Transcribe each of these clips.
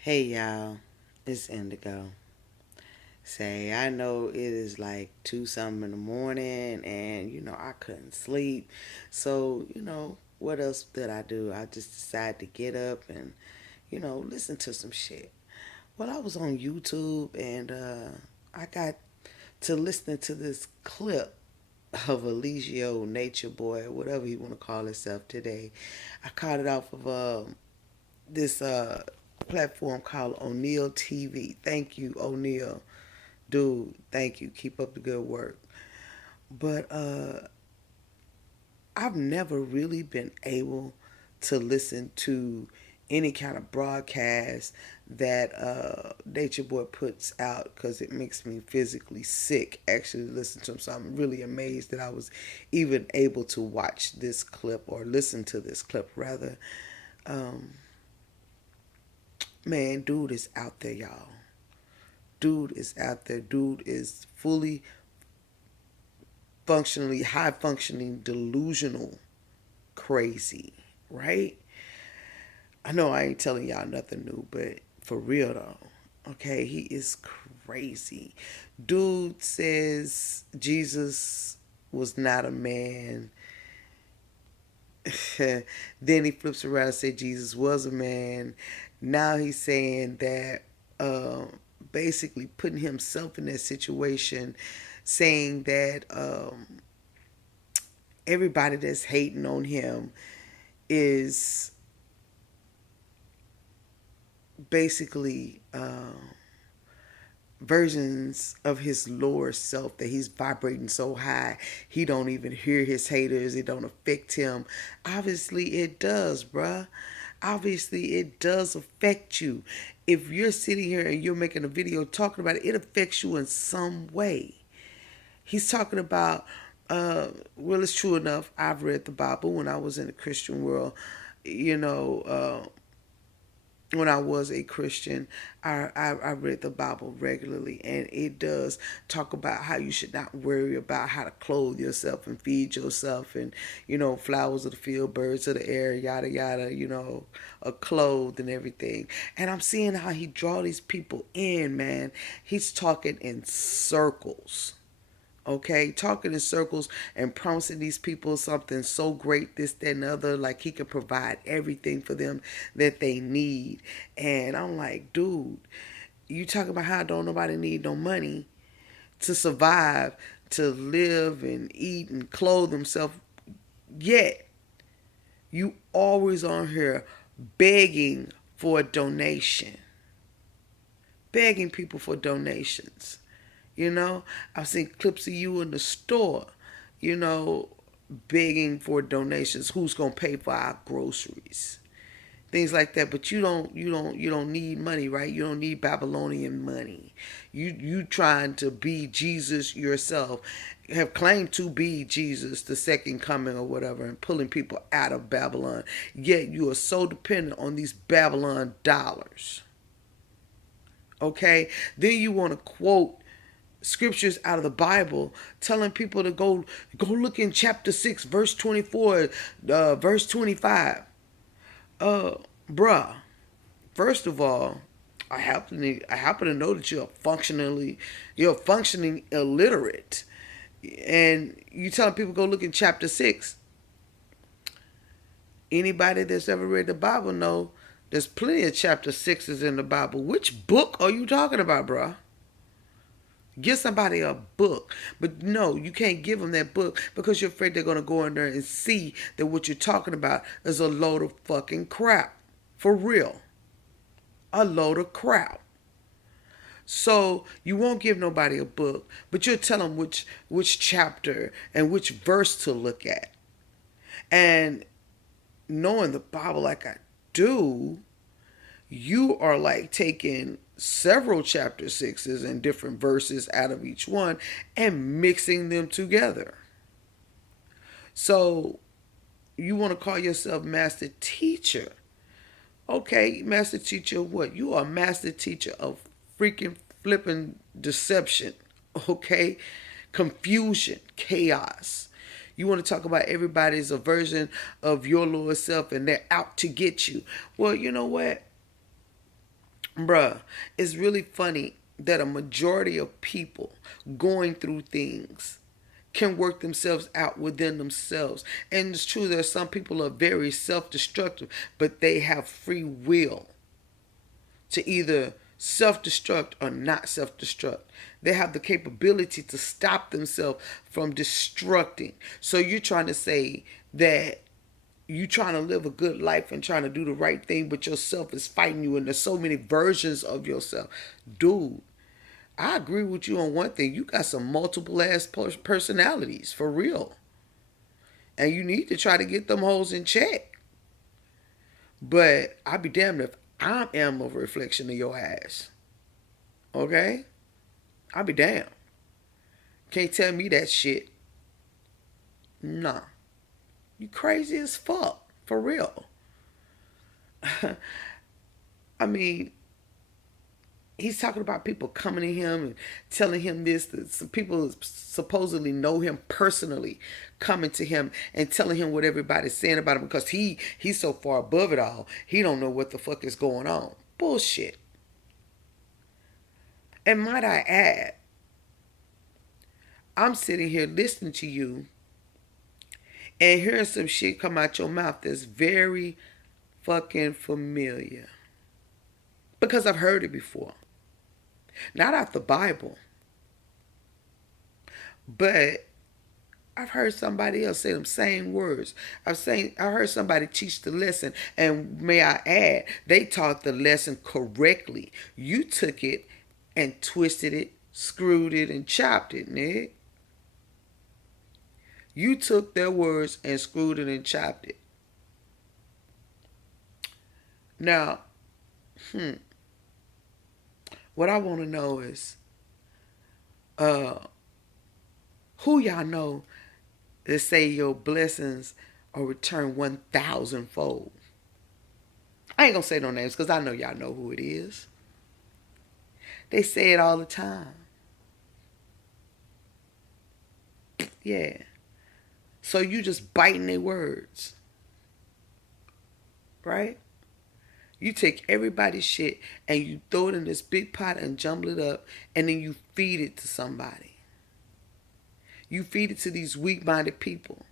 Hey y'all, it's Indigo. Say, I know it is like 2 something in the morning and I couldn't sleep. So, what else did I do? I just decided to get up and, listen to some shit. Well, I was on YouTube and I got to listening to this clip of Eligio Nature Boy, whatever you want to call himself today. I caught it off of this platform called O'Neill TV. Thank you, O'Neill. Dude, thank you. Keep up the good work. But I've never really been able to listen to any kind of broadcast that Nature Boy puts out because it makes me physically sick actually listen to him. So I'm really amazed that I was even able to watch this clip or listen to this clip rather. Um, Man, dude is out there, y'all. Dude is out there. Dude is fully functionally, high functioning, delusional, crazy, right? I know I ain't telling y'all nothing new, but for real though, okay, he is crazy. Dude says Jesus was not a man. Then he flips around and says Jesus was a man. Now he's saying that uh, basically putting himself in that situation, saying that everybody that's hating on him is basically versions of his lower self that he's vibrating so high he don't even hear his haters. It don't affect him. Obviously it does, bruh. Obviously it does affect you. If you're sitting here and you're making a video talking about it, it affects you in some way. He's talking about well, it's true enough, I've read the Bible when I was in the Christian world. you know when I was a Christian, I read the Bible regularly, and it does talk about how you should not worry about how to clothe yourself and feed yourself, and flowers of the field, birds of the air, yada yada, clothed and everything. And I'm seeing how he draw these people in, man. He's talking in circles, okay, talking in circles and promising these people something so great, this, that, and the other, like he can provide everything for them that they need. And I'm like, dude, you talking about how don't nobody need no money to survive, to live and eat and clothe themselves, yet you always on here begging for a donation, begging people for donations. I've seen clips of you in the store, you know, begging for donations. Who's gonna pay for our groceries? Things like that. But you don't need money, right? You don't need Babylonian money. You trying to be Jesus yourself, have claimed to be Jesus, the second coming or whatever, and pulling people out of Babylon. Yet you are so dependent on these Babylon dollars. Okay? Then you want to quote scriptures out of the Bible, telling people to go look in chapter 6, verse 24, verse 25. Uh, Bruh, first of all, I happen to know that you're functioning illiterate, and you telling people go look in chapter 6. Anybody that's ever read the Bible know there's plenty of chapter 6s in the Bible. Which book are you talking about, bruh? Give somebody a book. But no, you can't give them that book because you're afraid they're going to go in there and see that what you're talking about is a load of fucking crap. For real. A load of crap. So you won't give nobody a book, but you'll tell them which chapter and which verse to look at. And knowing the Bible like I do, you are like taking several chapter sixes and different verses out of each one and mixing them together. So you want to call yourself master teacher. Okay, master teacher of what? You are a master teacher of freaking flipping deception. Okay? Confusion, chaos. You want to talk about everybody's a version of your Lord self and they're out to get you. Well, you know what? Bruh, it's really funny that a majority of people going through things can work themselves out within themselves. And it's true, there are some people who are very self-destructive, but they have free will to either self-destruct or not self-destruct. They have the capability to stop themselves from destructing. So you're trying to say that you trying to live a good life and trying to do the right thing, but yourself is fighting you, and there's so many versions of yourself. Dude, I agree with you on one thing. You got some multiple ass personalities for real. And you need to try to get them holes in check. But I'll be damned if I am a reflection of your ass. Okay? I'll be damned. Can't tell me that shit. Nah. You crazy as fuck. For real. I mean, he's talking about people coming to him and telling him this. That some people supposedly know him personally, coming to him and telling him what everybody's saying about him because he's so far above it all. He don't know what the fuck is going on. Bullshit. And might I add, I'm sitting here listening to you and hearing some shit come out your mouth that's very fucking familiar. Because I've heard it before. Not out the Bible. But I've heard somebody else say them same words. I heard somebody teach the lesson. And may I add, they taught the lesson correctly. You took it and twisted it, screwed it, and chopped it, nigga. You took their words and screwed it and chopped it. Now, what I want to know is, who y'all know that say your blessings are returned 1,000-fold? I ain't gonna say no names because I know y'all know who it is. They say it all the time. Yeah. So you just biting their words. Right? You take everybody's shit and you throw it in this big pot and jumble it up, and then you feed it to somebody. You feed it to these weak-minded people.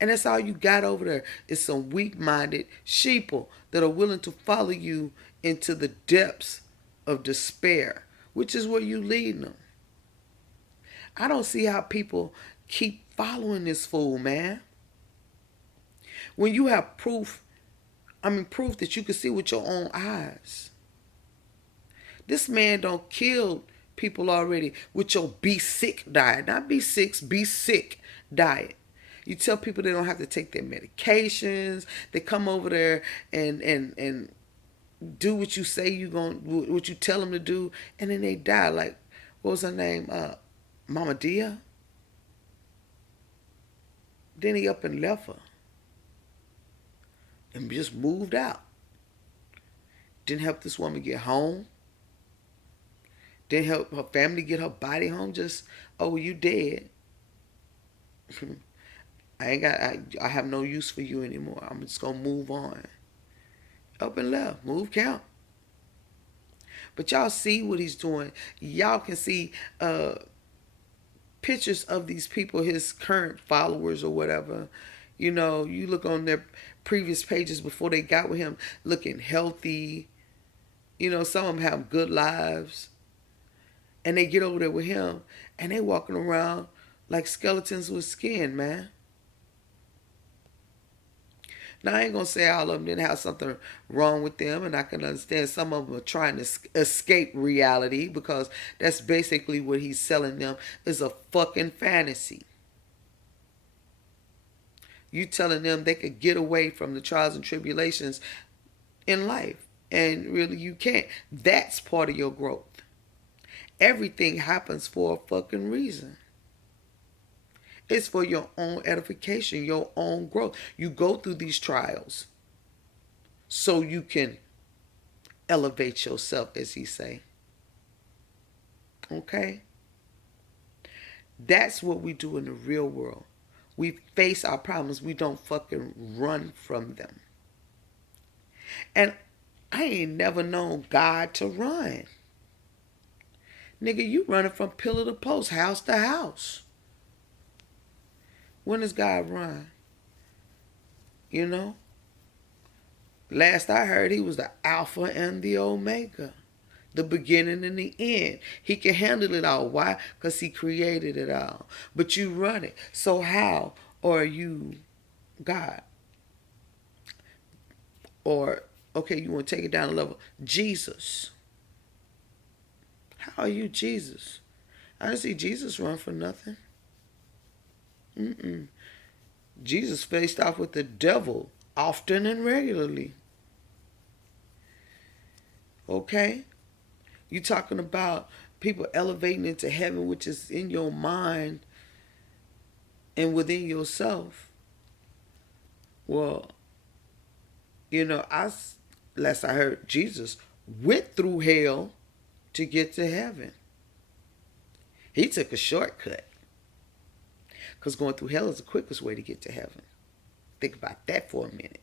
And that's all you got over there is some weak-minded sheeple that are willing to follow you into the depths of despair, which is where you leading them. I don't see how people keep following this fool, man. When you have proof that you can see with your own eyes. This man don't kill people already with your be sick diet. Not be sick, be sick diet. You tell people they don't have to take their medications. They come over there and do what you say what you tell them to do, and then they die. Like, what was her name? Mama Dia. Then he up and left her. And just moved out. Didn't help this woman get home. Didn't help her family get her body home. Just, oh, you dead. I have no use for you anymore. I'm just gonna move on. Up and left. Move count. But y'all see what he's doing. Y'all can see pictures of these people, his current followers or whatever. You know, you look on their previous pages before they got with him, looking healthy. You know, some of them have good lives. And they get over there with him, and they walking around like skeletons with skin, man. Now, I ain't going to say all of them didn't have something wrong with them, and I can understand some of them are trying to escape reality, because that's basically what he's selling them is a fucking fantasy. You telling them they could get away from the trials and tribulations in life, and really you can't. That's part of your growth. Everything happens for a fucking reason. It's for your own edification, your own growth. You go through these trials so you can elevate yourself, as he say. Okay? That's what we do in the real world. We face our problems. We don't fucking run from them. And I ain't never known God to run. Nigga, you running from pillar to post, house to house. When does God run? You know? Last I heard, he was the Alpha and the Omega. The beginning and the end. He can handle it all. Why? Because he created it all. But you run it. So how are you God? Or, okay, you want to take it down a level. Jesus. How are you Jesus? I didn't see Jesus run for nothing. Mm-mm. Jesus faced off with the devil often and regularly. Okay? You talking about people elevating into heaven, which is in your mind and within yourself. Well, you know, last I heard, Jesus went through hell to get to heaven. He took a shortcut. Because going through hell is the quickest way to get to heaven. Think about that for a minute.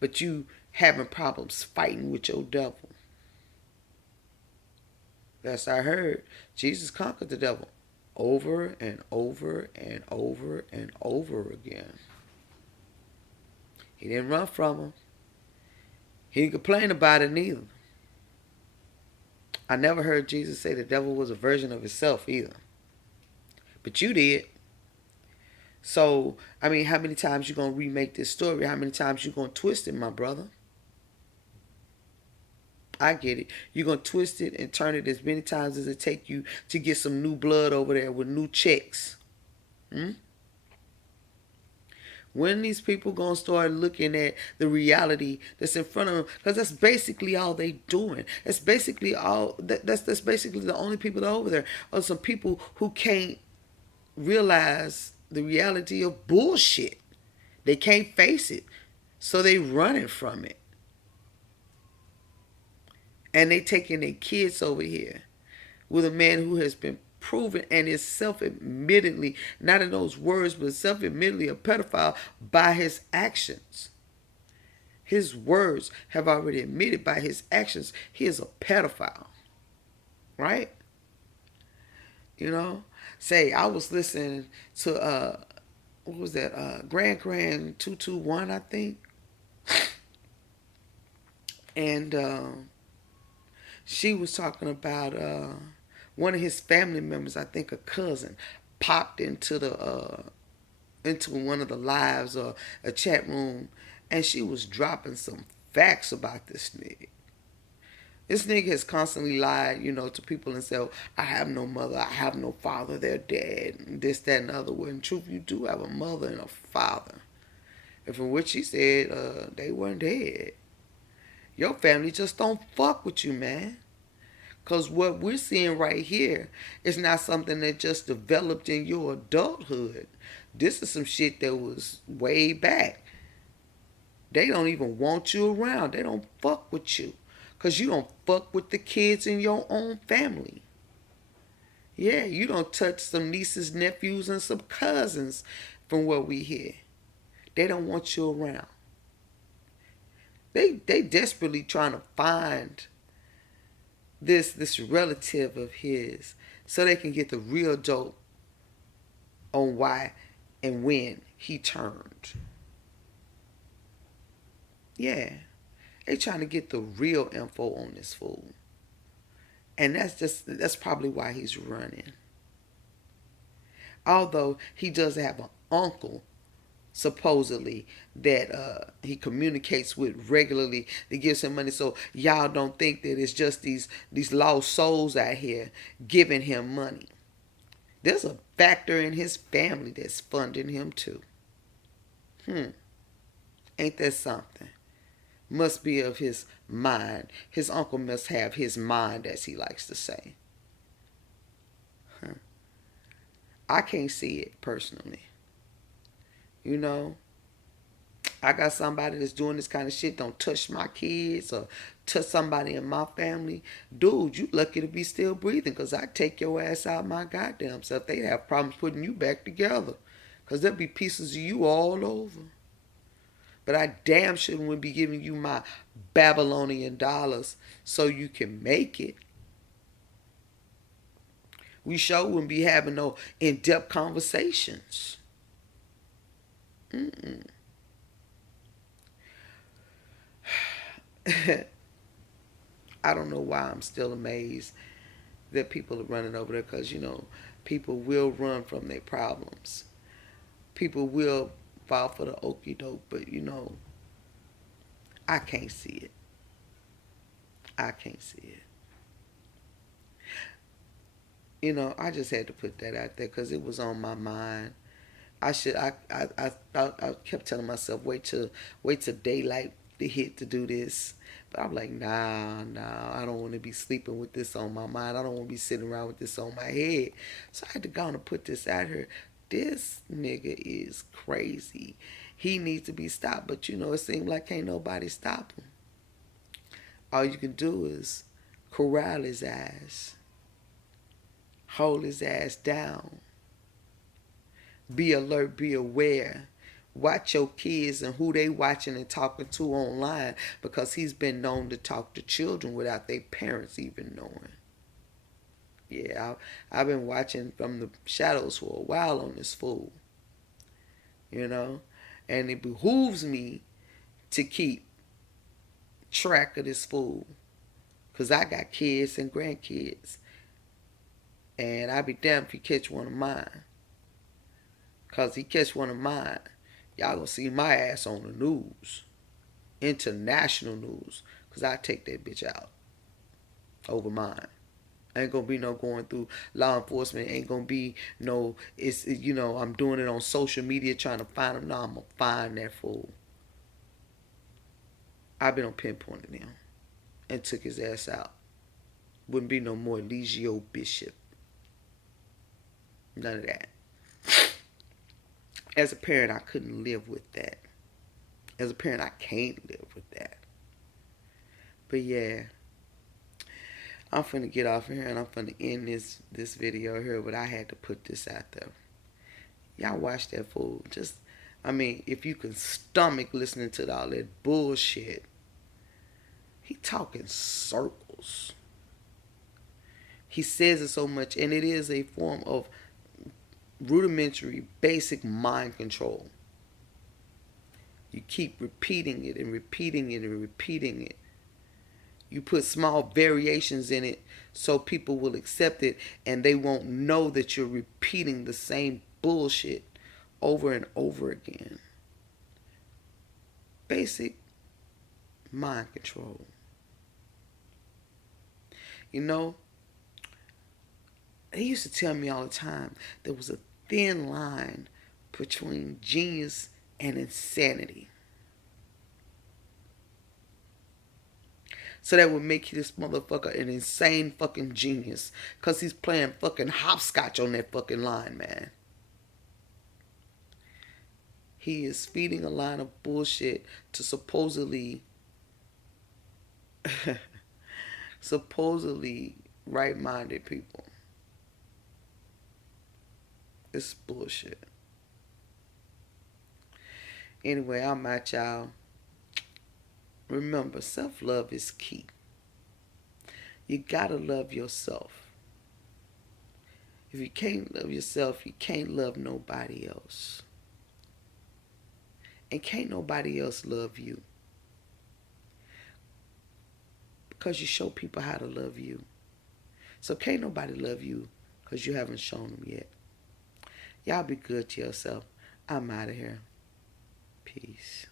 But you having problems fighting with your devil. That's I heard. Jesus conquered the devil over and over and over and over again. He didn't run from him. He didn't complain about it neither. I never heard Jesus say the devil was a version of himself either. But you did. So, I mean, how many times you going to remake this story? How many times you going to twist it, my brother? I get it. You're going to twist it and turn it as many times as it take you to get some new blood over there with new checks. When these people going to start looking at the reality that's in front of them? Because that's basically all they doing. That's basically all. That's basically the only people that are over there are some people who can't realize the reality of bullshit. They can't face it. So they running from it. And they taking their kids over here with a man who has been proven and is self-admittedly, not in those words, but self-admittedly a pedophile by his actions. His words have already admitted by his actions he is a pedophile. Right? You know? Say, I was listening to, what was that? Grand 221, I think. And she was talking about one of his family members, I think a cousin, popped into one of the lives or a chat room, and she was dropping some facts about this nigga. This nigga has constantly lied, to people and said, oh, I have no mother, I have no father, they're dead, and this, that, and the other. Well, in truth, you do have a mother and a father. And from what she said, they weren't dead. Your family just don't fuck with you, man. Because what we're seeing right here is not something that just developed in your adulthood. This is some shit that was way back. They don't even want you around. They don't fuck with you. Because you don't fuck with the kids in your own family. Yeah, you don't touch some nieces, nephews, and some cousins from what we hear. They don't want you around. They desperately trying to find this relative of his so they can get the real dope on why and when he turned. Yeah. They trying to get the real info on this fool. And that's probably why he's running. Although he does have an uncle, supposedly, that he communicates with regularly, that gives him money. So y'all don't think that it's just these lost souls out here giving him money. There's a factor in his family that's funding him too. Ain't that something? Must be of his mind. His uncle must have his mind, as he likes to say. I can't see it personally. I got somebody that's doing this kind of shit. Don't touch my kids or touch somebody in my family. Dude, you lucky to be still breathing, because I take your ass out my goddamn self. They'd have problems putting you back together, because there'd be pieces of you all over. But I damn sure wouldn't be giving you my Babylonian dollars so you can make it. We sure wouldn't be having no in-depth conversations. Mm-mm. I don't know why I'm still amazed that people are running over there, because, people will run from their problems. People will fall for the okie doke, but, I can't see it. I can't see it. I just had to put that out there because it was on my mind. I kept telling myself, wait till daylight to hit to do this. But I'm like, nah, I don't want to be sleeping with this on my mind. I don't want to be sitting around with this on my head. So I had to go and put this out here. This nigga is crazy. He needs to be stopped. But it seems like ain't nobody stop him. All you can do is corral his ass. Hold his ass down. Be alert, be aware. Watch your kids and who they watching and talking to online, because he's been known to talk to children without their parents even knowing. Yeah, I've been watching from the shadows for a while on this fool. And it behooves me to keep track of this fool, because I got kids and grandkids. And I'd be damned if he catch one of mine. Because he catch one of mine, y'all gonna see my ass on the news. International news. Because I take that bitch out over mine. Ain't gonna be no going through law enforcement. Ain't gonna be no, I'm doing it on social media trying to find him. No, I'm gonna find that fool. I've been on pinpointing him and took his ass out. Wouldn't be no more Legio Bishop. None of that. As a parent, I couldn't live with that. As a parent, I can't live with that. But yeah, I'm finna get off of here and I'm finna end this video here, but I had to put this out there. Y'all watch that fool. If you can stomach listening to all that bullshit, he talking circles. He says it so much, and it is a form of rudimentary, basic mind control. You keep repeating it and repeating it and repeating it. You put small variations in it so people will accept it and they won't know that you're repeating the same bullshit over and over again. Basic mind control. They used to tell me all the time there was a thin line between genius and insanity. So that would make this motherfucker an insane fucking genius, because he's playing fucking hopscotch on that fucking line, man. He is feeding a line of bullshit to supposedly right-minded people. It's bullshit. Anyway, I'm out, y'all. Remember, self-love is key. You gotta love yourself. If you can't love yourself, you can't love nobody else. And can't nobody else love you, because you show people how to love you. So can't nobody love you because you haven't shown them yet. Y'all be good to yourself. I'm out of here. Peace.